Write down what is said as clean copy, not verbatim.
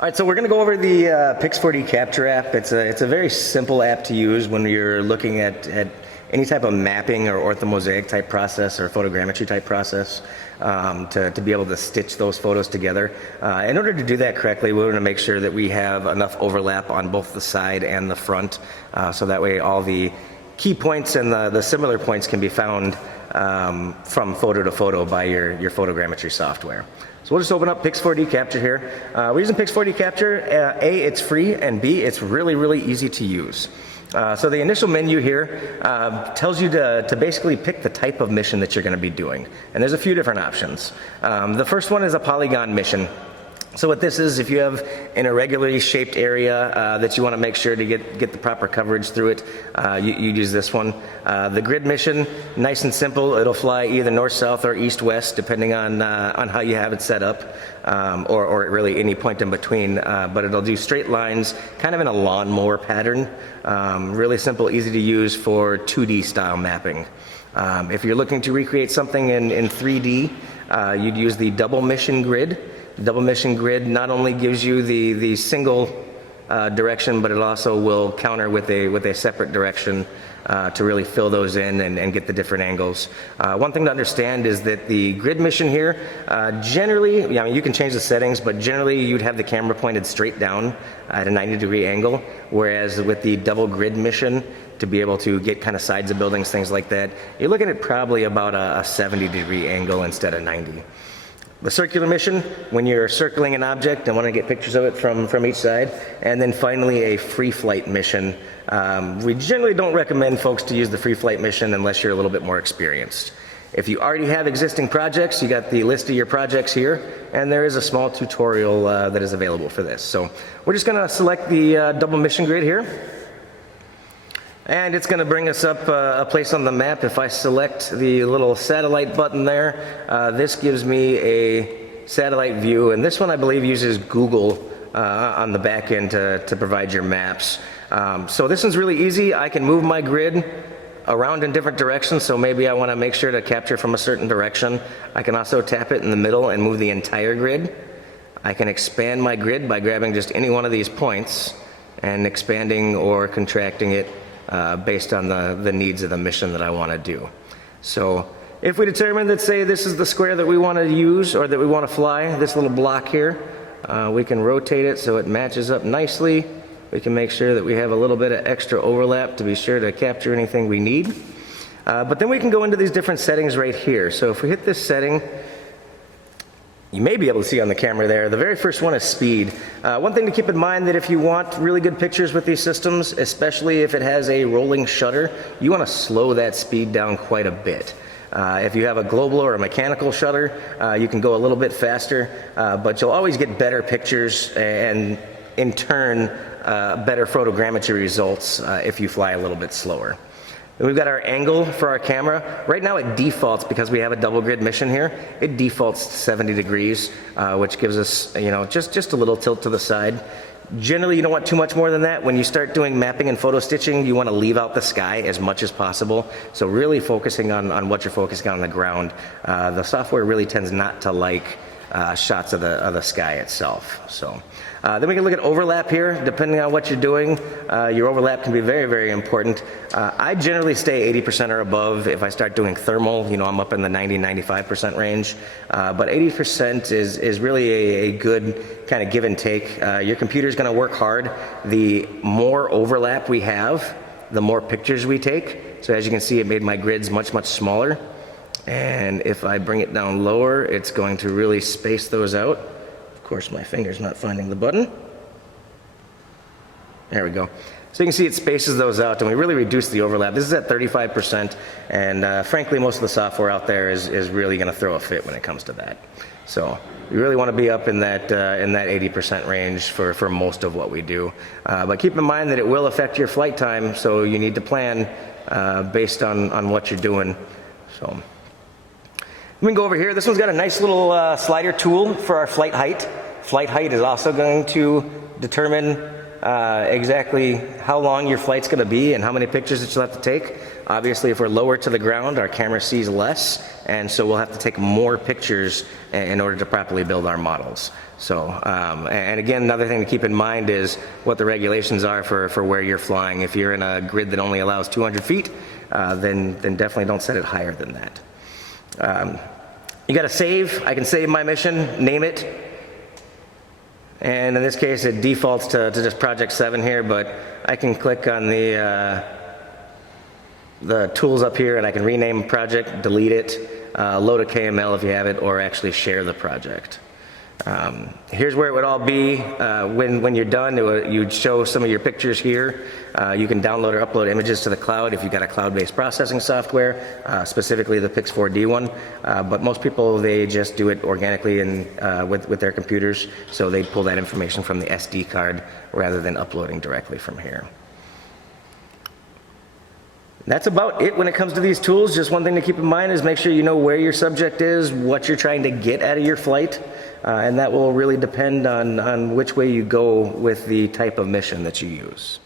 All right, so we're going to go over the Pics 4D Capture app. It's a very simple app to use when you're looking at any type of mapping or orthomosaic type process or photogrammetry type process to be able to stitch those photos together. In order to do that correctly, we want to make sure that we have enough overlap on both the side and the front, so that way all the key points and the similar points can be found from photo to photo by your photogrammetry software. So we'll just open up Pics 4D Capture here. We're using Pics 4D Capture. A, it's free, and B, it's really, really easy to use. So the initial menu here tells you to basically pick the type of mission that you're going to be doing. And there's a few different options. The first one is a Polygon Mission. So what this is, if you have an irregularly shaped area that you want to make sure to get the proper coverage through it, you use this one. The grid mission, nice and simple. It'll fly either north, south, or east, west, depending on how you have it set up, or really any point in between. But it'll do straight lines, kind of in a lawnmower pattern. Really simple, easy to use for 2D style mapping. If you're looking to recreate something in 3D, you'd use the double mission grid. The double mission grid not only gives you the single direction, but it also will counter with a separate direction to really fill those in and get the different angles. One thing to understand is that the grid mission here, generally, I mean, you can change the settings, but generally you'd have the camera pointed straight down at a 90-degree angle, whereas with the double grid mission, to be able to get kind of sides of buildings, things like that, you're looking at probably about a 70-degree angle instead of 90. The circular mission, when you're circling an object and want to get pictures of it from each side. And then finally a free flight mission. We generally don't recommend folks to use the free flight mission unless you're a little bit more experienced. If you already have existing projects, you got the list of your projects here, and there is a small tutorial that is available for this. So we're just going to select the double mission grid here. And it's going to bring us up a place on the map. If I select the little satellite button there, this gives me a satellite view. And this one, I believe, uses Google on the back end to provide your maps. So this one's really easy. I can move my grid around in different directions. So maybe I want to make sure to capture from a certain direction. I can also tap it in the middle and move the entire grid. I can expand my grid by grabbing just any one of these points and expanding or contracting it based on the needs of the mission that I want to do. So if we determine that, say, this is the square that we want to use or that we want to fly, this little block here, we can rotate it so it matches up nicely. We can make sure that we have a little bit of extra overlap to be sure to capture anything we need. But then we can go into these different settings right here. So if we hit this setting, you may be able to see on the camera there, the very first one is speed. One thing to keep in mind that if you want really good pictures with these systems, especially if it has a rolling shutter, you want to slow that speed down quite a bit. If you have a global or a mechanical shutter, you can go a little bit faster, but you'll always get better pictures and in turn better photogrammetry results if you fly a little bit slower. Then we've got our angle for our camera. Right now it defaults, because we have a double grid mission here, it defaults to 70 degrees, which gives us, just a little tilt to the side. Generally, you don't want too much more than that. When you start doing mapping and photo stitching, you want to leave out the sky as much as possible. So really focusing on what you're focusing on the ground. The software really tends not to like shots of the sky itself. So then we can look at overlap here. Depending on what you're doing, your overlap can be very, very important. I generally stay 80% or above. If I start doing thermal, I'm up in the 90-95% range. But 80% is really a good kind of give and take. Your computer's going to work hard. The more overlap we have, the more pictures we take. So as you can see, it made my grids much, much smaller. And if I bring it down lower, it's going to really space those out. Of course, my finger's not finding the button. There we go. So you can see it spaces those out, and we really reduce the overlap. This is at 35%, and frankly, most of the software out there is really going to throw a fit when it comes to that. So we really want to be up in that 80% range for most of what we do. But keep in mind that it will affect your flight time, so you need to plan based on what you're doing. So we can go over here. This one's got a nice little slider tool for our flight height. Flight height is also going to determine exactly how long your flight's going to be and how many pictures that you'll have to take. Obviously, if we're lower to the ground, our camera sees less, and so we'll have to take more pictures in order to properly build our models. So, and again, another thing to keep in mind is what the regulations are for where you're flying. If you're in a grid that only allows 200 feet, then definitely don't set it higher than that. You got to save. I can save my mission, name it, and in this case it defaults to just Project 7 here, but I can click on the tools up here and I can rename a project, delete it, load a KML if you have it, or actually share the project. Here's where it would all be when you're done. You'd show some of your pictures here. You can download or upload images to the cloud if you've got a cloud-based processing software, specifically the Pics 4D one. But most people, they just do it organically with their computers, so they pull that information from the SD card rather than uploading directly from here. That's about it when it comes to these tools. Just one thing to keep in mind is make sure you know where your subject is, what you're trying to get out of your flight, and that will really depend on which way you go with the type of mission that you use.